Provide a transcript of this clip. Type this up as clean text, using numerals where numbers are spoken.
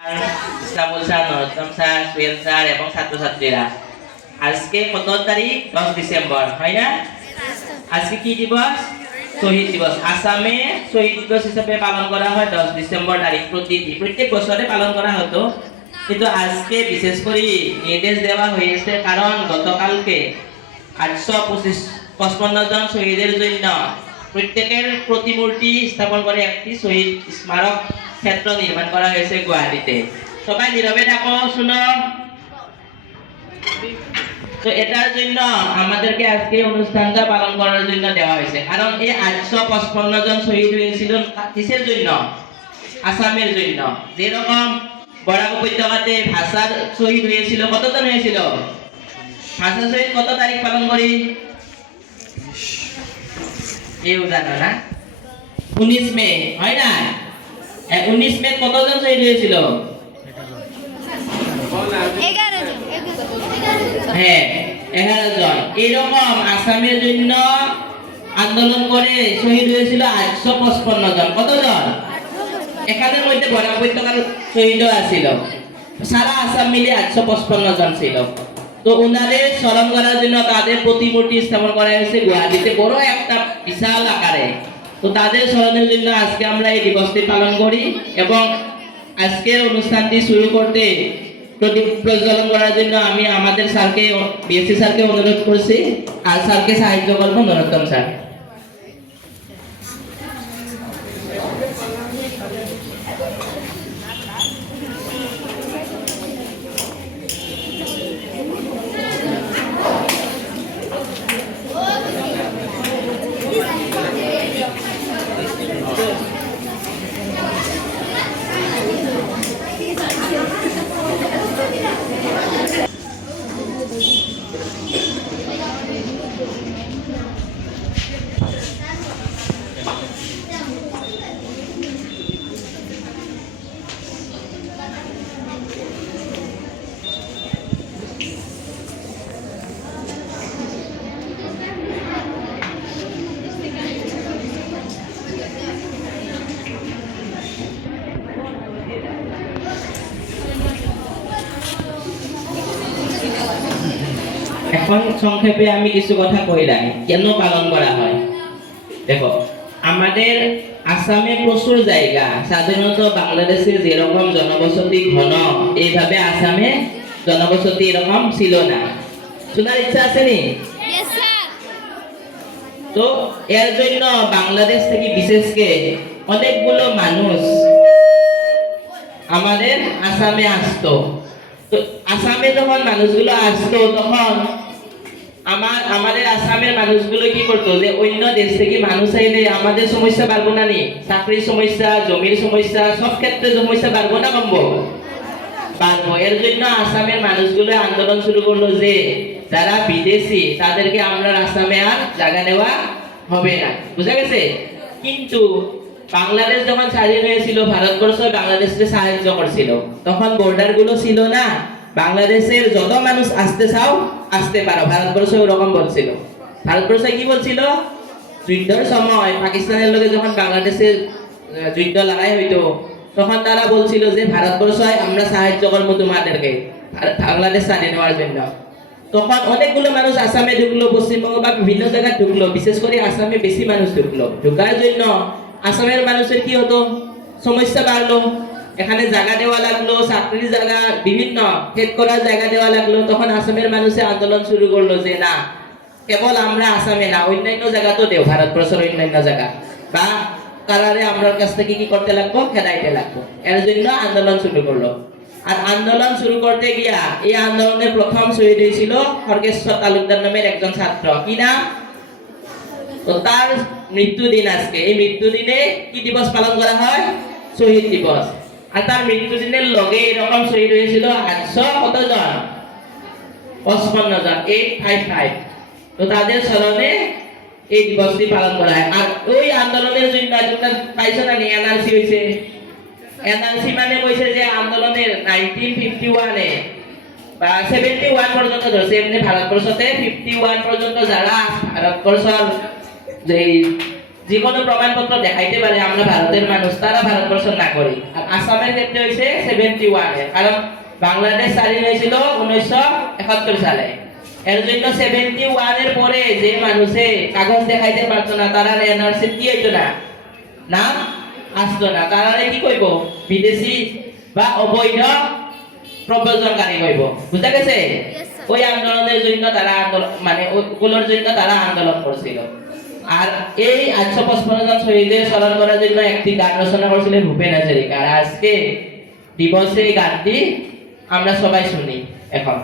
ইসলামুল sir, নরোত্তম sir, সুয়েল sir এবং ছাত্রছাত্রীরা, আজকে কত তারিখ? 10 ডিসেম্বর, হয় না? আজকে কি দিবস? শহীদ দিবস। আসামে শহীদ দিবস হিসেবে পালন করা হয় 10 ডিসেম্বর তারিখ। প্রত্যেক বছরে পালন করা হতো, কিন্তু আজকে বিশেষ করে নির্দেশ দেওয়া হয়েছে, কারণ গতকালকে 855 জন শহীদের জন্য প্রত্যেকের প্রতিমূর্তি স্থাপন করে একটি শহীদ স্মারক ক্ষেত্র নির্মাণ করা হয়েছে গুয়াহাটিতে। সবাই নীরবে থাকো, শুনো। তো এটার জন্য আমাদেরকে আজকে অনুষ্ঠানটা পালন করার জন্য দেওয়া হয়েছে, কারণ এই 855 জন শহীদ হয়েছিল কিসের জন্য? আসামের জন্য। যেরকম বরাক উপত্যকাতে ভাষার শহীদ হয়েছিল, কতজন হয়েছিল? ভাষা শহীদ কত তারিখ পালন করি? কেউ জানো না? 19 মে, হয় না? 19 মে কতজন শহীদ হয়েছিল? 11 জন। হ্যাঁ, 11 জন। এরকম আসামের জন্য আন্দোলন করে শহীদ হয়েছিল 855 জন। কতজন? এখানের মধ্যে বরাক উপত্যকার শহীদও আছিল। সারা আসাম মিলে 855 জন ছিল। তো ওনাদের স্মরণ করার জন্য তাদের প্রতিমূর্তি স্থাপন করা হয়েছে গুয়াহাটিতে, বড় একটা বিশাল আকারে। তো তাদের স্মরণের জন্য আজকে আমরা এই দিবসটি পালন করি, এবং আজকের অনুষ্ঠানটি শুরু করতে প্রদীপ প্রজ্বলন করার জন্য আমি আমাদের স্যারকে, বিএসসি স্যারকে অনুরোধ করছি, আর স্যারকে সাহায্য করবো নরোত্তম স্যার। এখন সংক্ষেপে আমি কিছু কথা কইলাম কেন পালন করা হয়। দেখো, আমাদের আসামে প্রচুর জায়গা, সাধারণত বাংলাদেশে যেরকম জনবসতি ঘন, এইভাবে আসামে জনবসতি এরকম ছিল না। শোনার ইচ্ছা আছে নি? Yes sir. তো এর জন্য বাংলাদেশ থেকে বিশেষকে অনেকগুলো মানুষ আমাদের আসামে আসতো। তো আসামে যখন মানুষগুলো আসতো, তখন আমাদের আসামের মানুষগুলো কি করতো, যে অন্য দেশ থেকে মানুষ আইলে আমাদের সমস্যা বাড়বো না নি? চাকরির সমস্যা, জমির সমস্যা, সব ক্ষেত্রে সমস্যা বাড়বো না কমবো? বাড়বো। এর জন্য আসামের মানুষগুলো আন্দোলন শুরু করলো যে যারা বিদেশি তাদেরকে আমরা আসামে আর জায়গা নেওয়া হবে না। বুঝা গেছে? কিন্তু বাংলাদেশ যখন স্বাধীন হয়েছিল, ভারতবর্ষ বাংলাদেশকে সাহায্য করছিল, তখন বর্ডার গুলো ছিল না। বাংলাদেশের যত মানুষ আসতে চাও আসতে পারো, ভারতবর্ষ ওরকম বলছিল। ভারতবর্ষ কি বলছিল? যুদ্ধের সময় পাকিস্তানের লোকে যখন বাংলাদেশের যুদ্ধ লড়াই হইতো, তখন তারা বলছিল যে ভারতবর্ষ আমরা সাহায্য করবো তোমাদেরকে বাংলাদেশ স্বাধীন হওয়ার জন্য। তখন অনেকগুলো মানুষ আসামে ঢুকলো, পশ্চিমবঙ্গ বা বিভিন্ন জায়গায় ঢুকলো, বিশেষ করে আসামে বেশি মানুষ ঢুকলো। ঢুকার জন্য আসামের মানুষের কি হতো, সমস্যা বাড়লো। এখানে জায়গা দেওয়া লাগলো, চাকরির জায়গা, বিভিন্ন ক্ষেত করার জায়গা দেওয়া লাগলো। তখন আসামের মানুষের আন্দোলন শুরু করলো যে না, কেবল আমরা আসামে না, অন্যান্য জায়গা তো দেও, ভারতবর্ষের অন্যান্য জায়গা বা তারারে আমরা কাছ থেকে কি করতে লাগবো, খেদাইতে লাগবো। এর জন্য আন্দোলন শুরু করলো। আর আন্দোলন শুরু করতে গিয়া এই আন্দোলনের প্রথম শহীদ হয়েছিল খড়গেশ্বর তালুকদার নামের একজন ছাত্র। কি নাম? তো তার মৃত্যুদিন আজকে। এই মৃত্যুদিনে কি দিবস পালন করা হয়? শহীদ দিবস। আর তার মৃত্যুদিনের লগে এরকম শহীদ হয়েছিল 800 কতজন? 55 জন, 855। তো তাদের স্মরণে এই দিবসটি পালন করা হয়। আর ওই আন্দোলনের জন্য তোমরা পাইছো না, এনআরসি হয়েছে। এনআরসি মানে কইছে যে আন্দোলনের 1951-এ বা 71 পর্যন্ত ধরছে, এমনি ভারতবর্ষতে 51 পর্যন্ত যারা ভারতবর্ষের যে যে কোনো প্রমাণপত্র দেখাইতে পারে আমরা ভারতের মানুষ, তারা ভারতবর্ষের নাগরিক। আর আসামের ক্ষেত্রে হয়েছে 71 কারণ বাংলাদেশ স্বাধীন হয়েছিল 1971 সালে। এর জন্য 71 পরে যে মানুষে কাগজ দেখাইতে পারতো না, তারা এনআরসি কি হইতো না, নাম আসতো না, তারা কি কইব, বিদেশি বা অবৈধ প্রব্রজনকারী কইব। বুঝা গেছে? ওই আন্দোলনের জন্য তারা মানে ওগুলোর জন্য তারা আন্দোলন করছিল। আর এই 855 জন শহীদের স্মরণ করার জন্য একটি গান রচনা করেছিলেন ভূপেন হাজারিকা। আর আজকে দিবসে এই গানটি আমরা সবাই শুনি এখন।